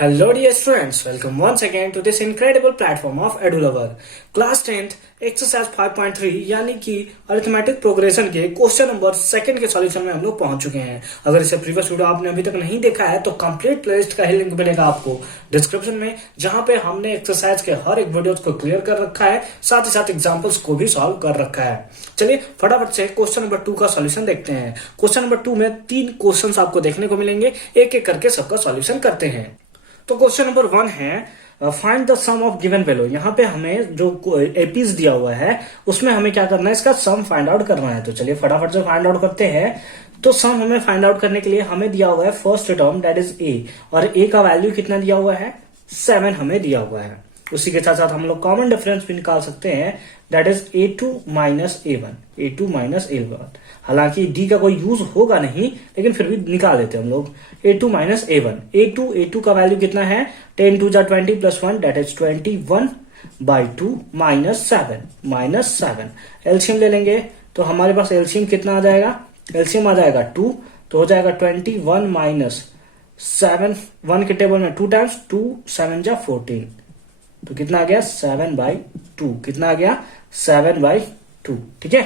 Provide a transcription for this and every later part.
Hello dear students, welcome once again to this incredible platform of EduLover. Class 10th exercise 5.3 यानी कि arithmetic progression के question number second के solution में हम लोग पहुंच चुके हैं। अगर इसे प्रीवियस वीडियो आपने अभी तक नहीं देखा है तो कंप्लीट प्लेलिस्ट का ही लिंक मिलेगा आपको डिस्क्रिप्शन में, जहां पे हमने एक्सरसाइज के हर एक वीडियो को क्लियर कर रखा है, साथ ही साथ एग्जाम्पल्स को भी सॉल्व कर रखा है। चलिए फटाफट से क्वेश्चन नंबर 2 का सॉल्यूशन देखते हैं। क्वेश्चन नंबर 2 में 3 क्वेश्चन आपको देखने को मिलेंगे, एक एक करके सबका सॉल्यूशन करते हैं। तो क्वेश्चन नंबर 1 है find the sum of given value. यहाँ पे हमें जो एपीज दिया हुआ है उसमें हमें क्या करना है, इसका सम फाइंड आउट करना है। तो चलिए फटाफट से फाइंड आउट करते हैं। तो सम हमें फाइंड आउट करने के लिए हमें दिया हुआ है first term that is a, और ए का वैल्यू कितना दिया हुआ है 7 हमें दिया हुआ है। उसी के साथ साथ हम लोग कॉमन डिफरेंस भी निकाल सकते हैं that is a2 minus a1। हालांकि d का कोई यूज होगा नहीं, लेकिन फिर भी निकाल देते हैं हम लोग a2 माइनस a1। a2 का वैल्यू कितना है 10 2 जा 20 plus 1 that is 21/2 minus 7। LCM ले लेंगे तो हमारे पास एलसीएम कितना आ जाएगा, एलसीएम आ जाएगा 2, तो हो जाएगा 21 माइनस 7। 1 के टेबल में 2 टाइम्स 2 7 जा 14, तो कितना आ गया 7/2। कितना आ गया 7/2। ठीक है,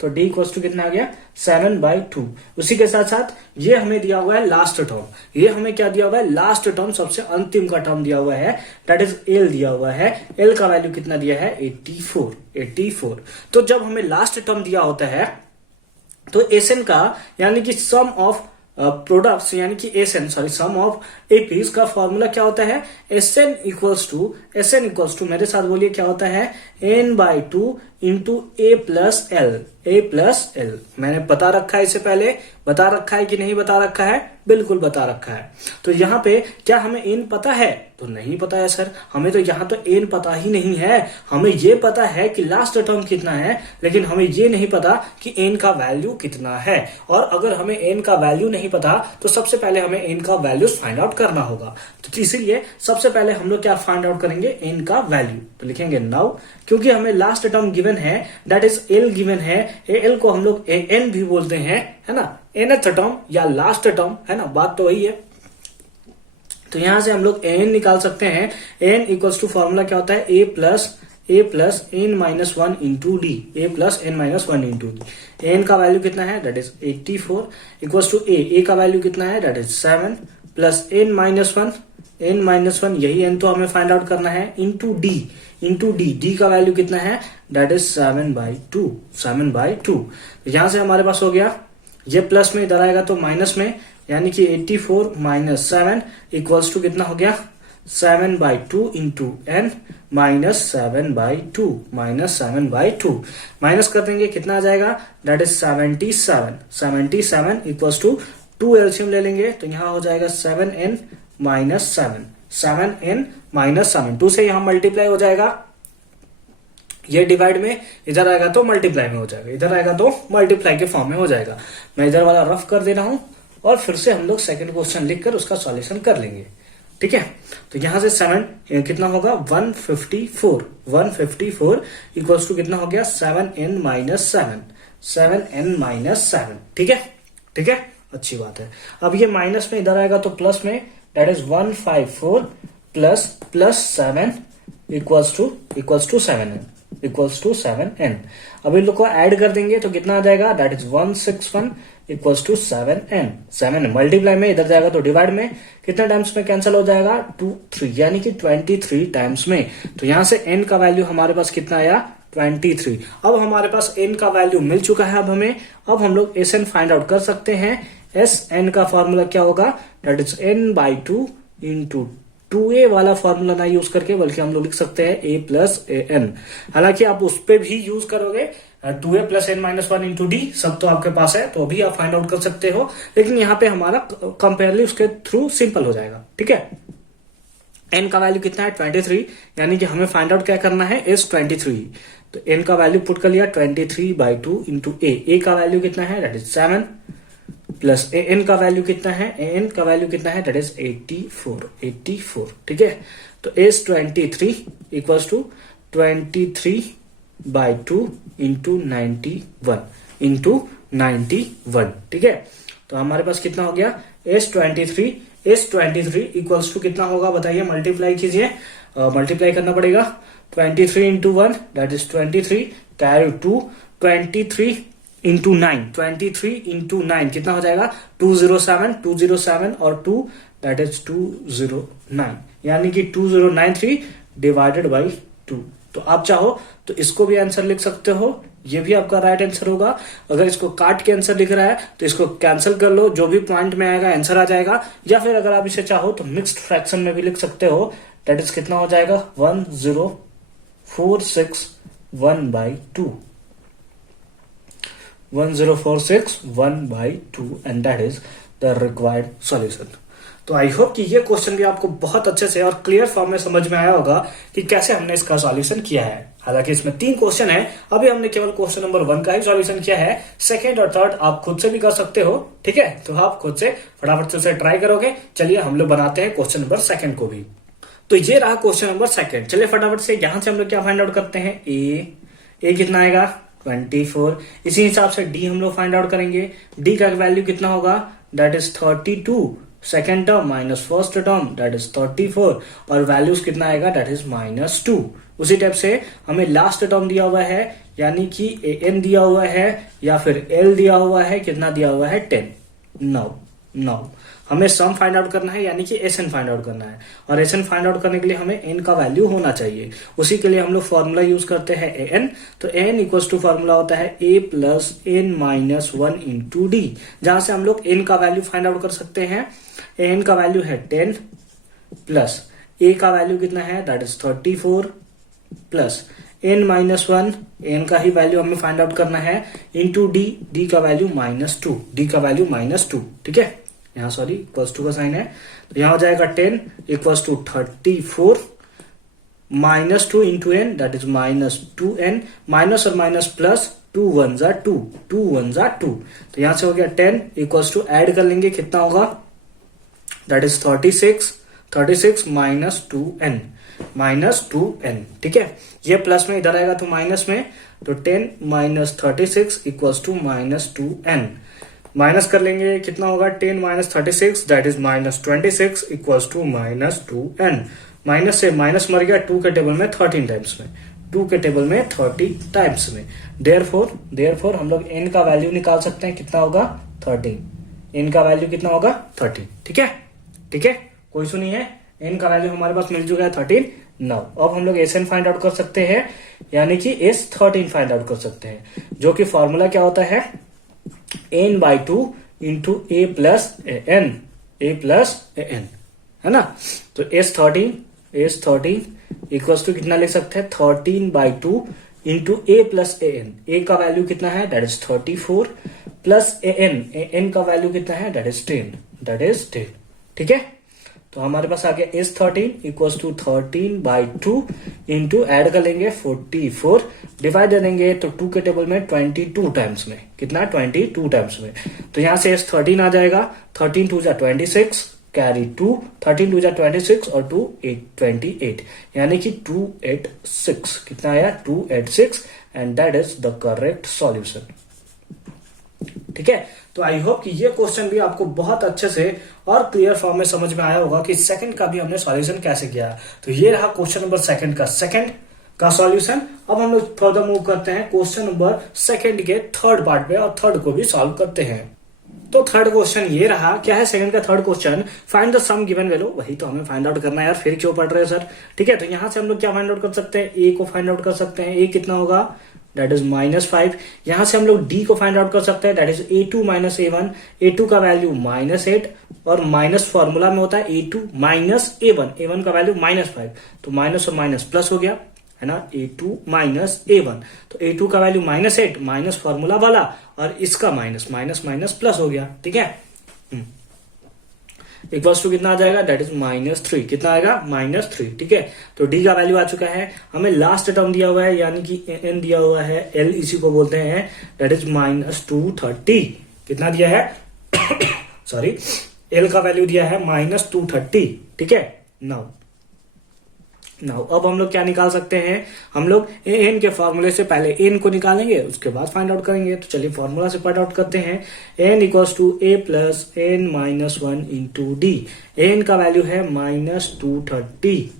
तो d इक्वल्स टू कितना आ गया 7/2। उसी के साथ साथ ये हमें दिया हुआ है लास्ट टर्म। ये हमें क्या दिया हुआ है, लास्ट टर्म, सबसे अंतिम का टर्म दिया हुआ है दैट इज l दिया हुआ है। l का वैल्यू कितना दिया है 84। तो जब हमें लास्ट टर्म दिया होता है तो एसएन का यानी कि सम ऑफ प्रोडक्ट्स यानी कि सम ऑफ एपीज का फॉर्मूला क्या होता है, एसएन इक्वल्स टू मेरे साथ बोलिए क्या होता है n/2 into a plus L. मैंने बता रखा है, इससे पहले बता रखा है कि नहीं बता रखा है, बिल्कुल बता रखा है। तो यहाँ पे क्या हमें n पता है, तो नहीं पता है सर, हमें तो यहाँ तो n पता ही नहीं है। हमें ये पता है कि लास्ट टर्म कितना है, लेकिन हमें ये नहीं पता कि n का वैल्यू कितना है। और अगर हमें n का वैल्यू नहीं पता तो सबसे पहले हमें n का वैल्यू फाइंड आउट करना होगा। तो इसीलिए सबसे पहले हम लोग क्या फाइंड आउट करेंगे, n का वैल्यू। तो लिखेंगे नाउ, क्योंकि हमें लास्ट टर्म गिवन है दैट इज l गिवन है, l को हम लोग n भी बोलते हैं, है ना, nth टर्म या लास्ट टर्म, है ना, बात तो वही है। तो यहां से हम लोग n निकाल सकते हैं। n इक्वल्स टू फॉर्मूला क्या होता है a plus n minus 1 into d, n का वैल्यू कितना है that is 84 equals to a का वैल्यू कितना है that is 7 plus n minus 1 यही n तो हमें फाइंड आउट करना है इंटू डी का वैल्यू कितना है दैट इज 7/2। यहां से हमारे पास हो गया, ये प्लस में इधर आएगा तो माइनस में, यानी कि 84 माइनस 7 इक्वल्स टू कितना हो गया 7/2 इंटू n माइनस 7/2 माइनस कर देंगे, कितना आ जाएगा that is 77 equals to 2 LCM ले लेंगे तो यहाँ हो जाएगा 7n माइनस 7 2 से यहाँ मल्टीप्लाई हो जाएगा, ये डिवाइड में इधर आएगा तो मल्टीप्लाई में हो जाएगा, इधर आएगा तो मल्टीप्लाई के फॉर्म में हो जाएगा। मैं इधर वाला रफ कर दे रहा हूं और फिर से हम लोग सेकंड क्वेश्चन लिखकर उसका सॉल्यूशन कर लेंगे। ठीक है, तो यहां से 7 कितना होगा 154 इक्वल्स टू कितना हो गया 7n माइनस 7। ठीक है, अच्छी बात है। अब ये माइनस में इधर आएगा तो प्लस में, that is 154 plus 7 equals to 7n। अब इन लोग को ऐड कर देंगे तो कितना आ जाएगा that is 161 equals to 7n। Multiply में इधर जाएगा तो डिवाइड में, कितने टाइम्स में कैंसिल हो जाएगा 2 3 यानी कि 23 टाइम्स में। तो यहां से n का वैल्यू हमारे पास कितना आया 23। अब हमारे पास n का वैल्यू मिल चुका है। अब हम लोग एसएन फाइंड आउट कर सकते हैं। एसएन का फॉर्मूला क्या होगा that is n/2 into 2a वाला फॉर्मूला ना यूज करके, बल्कि हम लोग लिख सकते हैं a प्लस an। हालांकि आप उस पर भी यूज करोगे 2a plus n minus 1 into D, सब तो आपके पास है तो अभी आप फाइंड आउट कर सकते हो, लेकिन यहाँ पे हमारा कंपेयरली उसके थ्रू सिंपल हो जाएगा। ठीक है, n का वैल्यू कितना है 23, यानी कि हमें फाइंड आउट क्या करना है is 23। तो n का वैल्यू पुट कर लिया 23/2 इंटू a का वैल्यू कितना है दैट इज 7 प्लस an का वैल्यू कितना है दैट इज 84। ठीक है, तो is 23 इक्वल्स टू 23/2 इंटू 91। ठीक है, तो हमारे पास कितना हो गया is 23 एस 23 इक्वल्स टू कितना होगा बताइए, मल्टीप्लाई कीजिए, मल्टीप्लाई करना पड़ेगा। 23 into 1 that is 23, carry 2, 23 into 9, 23 into 9 कितना हो जाएगा 207, 207 और 2 दैट इज 209, यानी कि 2093 डिवाइडेड बाई 2। तो आप चाहो तो इसको भी आंसर लिख सकते हो, ये भी आपका राइट आंसर होगा। अगर इसको काट के आंसर लिख रहा है तो इसको कैंसिल कर लो, जो भी पॉइंट में आएगा आंसर आ जाएगा। या फिर अगर आप इसे चाहो तो मिक्स्ड फ्रैक्शन में भी लिख सकते हो, दैट इज कितना हो जाएगा 1046(1/2), 1046(1/2) and that is the required solution. तो आई होप कि ये क्वेश्चन भी आपको बहुत अच्छे से और क्लियर फॉर्म में समझ में आया होगा कि कैसे हमने इसका सॉल्यूशन किया है। हालांकि इसमें 3 क्वेश्चन है, अभी हमने केवल क्वेश्चन नंबर 1 का ही सॉल्यूशन किया है। सेकंड और थर्ड आप खुद से भी कर सकते हो, ठीक है। तो आप खुद से फटाफट से ट्राई करोगे। चलिए हम लोग बनाते हैं क्वेश्चन नंबर 2 को भी। तो ये रहा क्वेश्चन नंबर 2। चलिए फटाफट से यहां से हम लोग क्या फाइंड आउट करते हैं, ए कितना आएगा 24। इसी हिसाब से डी हम लोग फाइंड आउट करेंगे। डी का वैल्यू कितना होगा, that is 32, second term minus first term that is 34, और वैल्यूज कितना आएगा दैट इज -2। उसी टाइप से हमें लास्ट टर्म दिया हुआ है, यानी कि an दिया हुआ है या फिर l दिया हुआ है, कितना दिया हुआ है 10। नाउ हमें सम फाइंड आउट करना है, यानी कि SN फाइंड आउट करना है, और SN फाइंड आउट करने के लिए हमें n का वैल्यू होना चाहिए। उसी के लिए हम लोग फॉर्मूला यूज करते हैं an। तो an इक्वल्स टू फॉर्मूला होता है a plus n minus 1 into D, जहां से हम लोग n का वैल्यू फाइंड आउट कर सकते हैं। n का वैल्यू है 10 प्लस a का वैल्यू कितना है that is 34 plus n minus 1, n का ही वैल्यू हमें फाइंड आउट करना है, इंटू डी का वैल्यू -2, डी का वैल्यू -2, ठीक है। यहाँ सॉरी इक्वल्स टू का साइन है, तो यहाँ हो जाएगा 10 equals to 34 -2 into n that is -2n, minus और माइनस प्लस 2 1 जा 2, 2 1 जा 2। तो यहां से हो गया 10 इक्वल्स टू, ऐड कर लेंगे कितना होगा दैट इज 36 माइनस 2n, ठीक है। ये प्लस में इधर आएगा तो माइनस में, तो 10 minus 36 equals to -2n। Minus कर लेंगे कितना होगा 10 minus 36 that is -26 equals to -2n। Minus से माइनस मर गया 2 के टेबल में 13 टाइम्स में, 2 के टेबल में 30 टाइम्स में। देयरफॉर हम लोग n का वैल्यू निकाल सकते हैं, कितना होगा 13। n का वैल्यू कितना होगा 13, ठीक है। कोई सुनी है, n का वैल्यू हमारे पास मिल चुका है 13। नाउ अब हम लोग SN फाइंड आउट कर सकते हैं, यानी कि S13 फाइंड आउट कर सकते हैं, जो कि फॉर्मूला क्या होता है n/2 into a plus an, है ना। तो S13 इक्वल्स टू कितना लिख सकते हैं 13/2 into a plus an। a का वैल्यू कितना है दैट इज 34 प्लस an का वैल्यू कितना है दैट इज 10, ठीक है। तो हमारे पास आ गया S13 equals to 13/2 into add कर लेंगे 44, डिवाइड दे देंगे तो 2 के टेबल में 22 टाइम्स में, कितना 22 टाइम्स में। तो यहां से S13 आ जाएगा, 13 2 जा 26, कैरी 2, 13 2 जा 26 और 2 28, यानी कि 286, कितना आया 286, and that is the correct solution, ठीक है। तो आई होप कि ये क्वेश्चन भी आपको बहुत अच्छे से और क्लियर फॉर्म में समझ में आया होगा कि सेकंड का भी हमने सॉल्यूशन कैसे किया। तो ये रहा क्वेश्चन नंबर सेकंड का सॉल्यूशन। अब हम लोग फर्दर मूव करते हैं क्वेश्चन नंबर 2 के थर्ड पार्ट पे, और थर्ड को भी सॉल्व करते हैं। तो थर्ड क्वेश्चन ये रहा, क्या है सेकंड का third question, find the sum given value. वही तो हमें फाइंड आउट करना है यार, फिर क्यों पढ़ रहे हैं सर, ठीक है। तो यहां से हम लोग क्या फाइंड आउट कर सकते हैं, ए को फाइंड आउट कर सकते हैं, ए कितना होगा दैट इज -5। यहां से हम लोग डी को फाइंड आउट कर सकते हैं, that is a2 minus a1, a2 का वैल्यू -8, और माइनस फॉर्मूला में होता है a2 माइनस a1 का वैल्यू -5, तो माइनस और माइनस प्लस हो गया, है ना, a2 माइनस a1। तो a2 का वैल्यू -8 माइनस फॉर्मूला वाला, और इसका माइनस प्लस हो गया, ठीक है। इक्वल्स टू कितना आ जाएगा दैट इज -3, कितना आएगा -3, ठीक है। तो डी का वैल्यू आ चुका है, हमें लास्ट टर्म दिया हुआ है, यानी कि n दिया हुआ है, l इसी को बोलते हैं, दैट इज -230, कितना दिया है सॉरी, l का वैल्यू दिया है -230, ठीक है। नाउ नाउ अब हम लोग क्या निकाल सकते हैं, हम लोग एन के फॉर्मूले से पहले एन को निकालेंगे, उसके बाद फाइंड आउट करेंगे। तो चलिए फॉर्मूला से फाइंड आउट करते हैं। N equals to a plus n minus one into d. N का वैल्यू है -230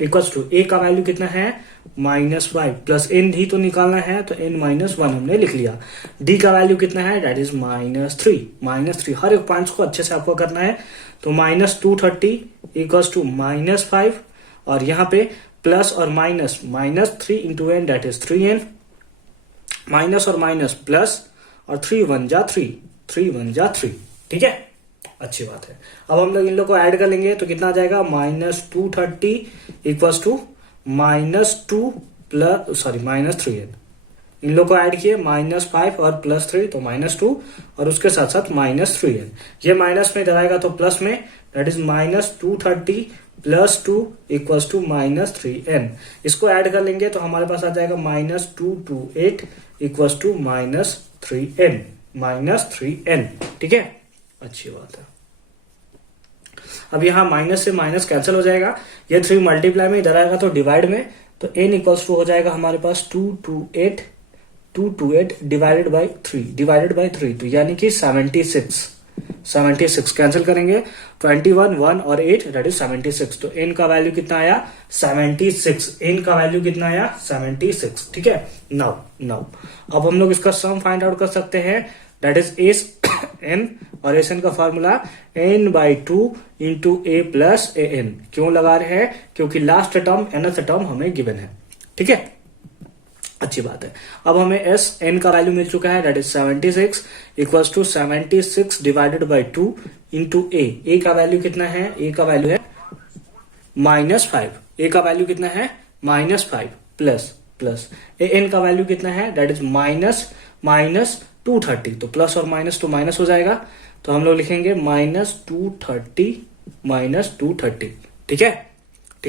इक्वल्स टू ए का वैल्यू कितना है -5 प्लस एन ही तो निकालना है, तो एन -1 हमने लिख लिया। डी का वैल्यू कितना है, दैट इज -3 हर एक पॉइंट्स को अच्छे से आपको करना है। तो -230 इक्वल्स टू -5 और यहाँ पे प्लस और minus, -3 into n that is 3n, minus और माइनस प्लस और 3 1 जा 3, ठीक है, अच्छी बात है। अब हम लोग इन लोग को ऐड कर लेंगे तो कितना आ जाएगा, -230 इक्वल्स टू -2 प्लस -3n। इन लोग को ऐड किए -5 और +3 तो -2 और उसके साथ साथ -3n। ये माइनस में जाएगा तो प्लस में, that is -230 +2 equals to -3n। इसको ऐड कर लेंगे तो हमारे पास आ जाएगा -228 इक्वल्स टू -3n, ठीक है, अच्छी बात है। अब यहाँ माइनस से माइनस कैंसिल हो जाएगा, ये 3 मल्टीप्लाई में इधर आएगा तो डिवाइड में, तो n इक्वल्स टू हो जाएगा हमारे पास 228 डिवाइडेड बाई 3 तो यानी कि 76 कैंसिल करेंगे, 21 1 और 8 दैट इज 76। तो n का वैल्यू कितना आया 76, ठीक है। नाउ अब हम लोग इसका सम फाइंड आउट कर सकते हैं, दैट इज एस एन, और एस एन का formula n/2 into a plus a n. क्यों लगा रहे हैं, क्योंकि लास्ट टर्म nth टर्म हमें गिवन है, ठीक है, अच्छी बात है। अब हमें एस एन का वैल्यू मिल चुका है, that is 76 equals to 76 divided by 2 into a का वैल्यू कितना है, ए का वैल्यू है -5, ए का वैल्यू कितना है -5 प्लस ए एन का वैल्यू कितना है, दैट इज -230। तो प्लस और माइनस तो माइनस हो जाएगा, तो हम लोग लिखेंगे -230, ठीक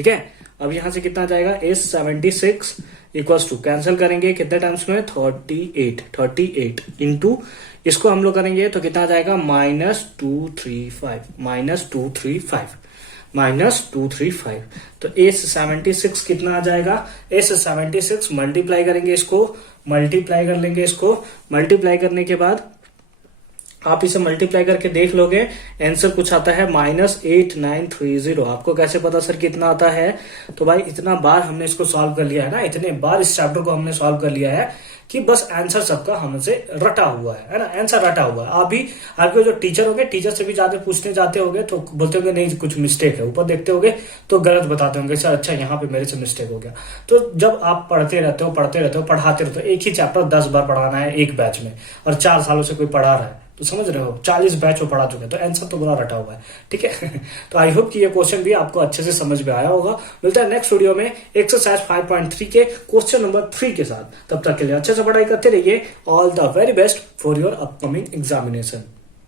है। अब यहां से कितना जाएगा, एस 76 इक्वल्स टू कैंसिल करेंगे कितने टाइम्स में, 38 इंटू इसको हम लोग करेंगे तो कितना जाएगा -235। तो एस 76 कितना आ जाएगा, एस 76 मल्टीप्लाई करेंगे इसको, मल्टीप्लाई कर लेंगे इसको, मल्टीप्लाई करने के बाद आप इसे मल्टीप्लाई करके देख लोगे, आंसर कुछ आता है -8930। आपको कैसे पता सर कितना आता है, तो भाई इतना बार हमने इसको सॉल्व कर लिया है ना, इतने बार इस चैप्टर को हमने सॉल्व कर लिया है कि बस आंसर सबका हमसे रटा हुआ है ना, आंसर रटा हुआ है। आप भी आपके जो टीचर होंगे, टीचर से भी जाते पूछने जाते होंगे तो बोलते होंगे नहीं कुछ मिस्टेक है, ऊपर देखते होंगे तो गलत बताते होंगे, सर अच्छा यहाँ पे मेरे से मिस्टेक हो गया। तो जब आप पढ़ते रहते हो पढ़ाते रहते हो, एक ही चैप्टर 10 बार पढ़ाना है एक बैच में, और 4 सालों से कोई पढ़ा रहा है, तो समझ रहे हो 40 बैच वो पढ़ा चुके हैं, तो आंसर तो बड़ा रटा हुआ है, ठीक है। तो आई होप कि ये क्वेश्चन भी आपको अच्छे से समझ में आया होगा। मिलता है नेक्स्ट वीडियो में एक्सरसाइज 5.3 के क्वेश्चन नंबर 3 के साथ। तब तक के लिए अच्छे से पढ़ाई करते रहिए। All the very best for your upcoming examination.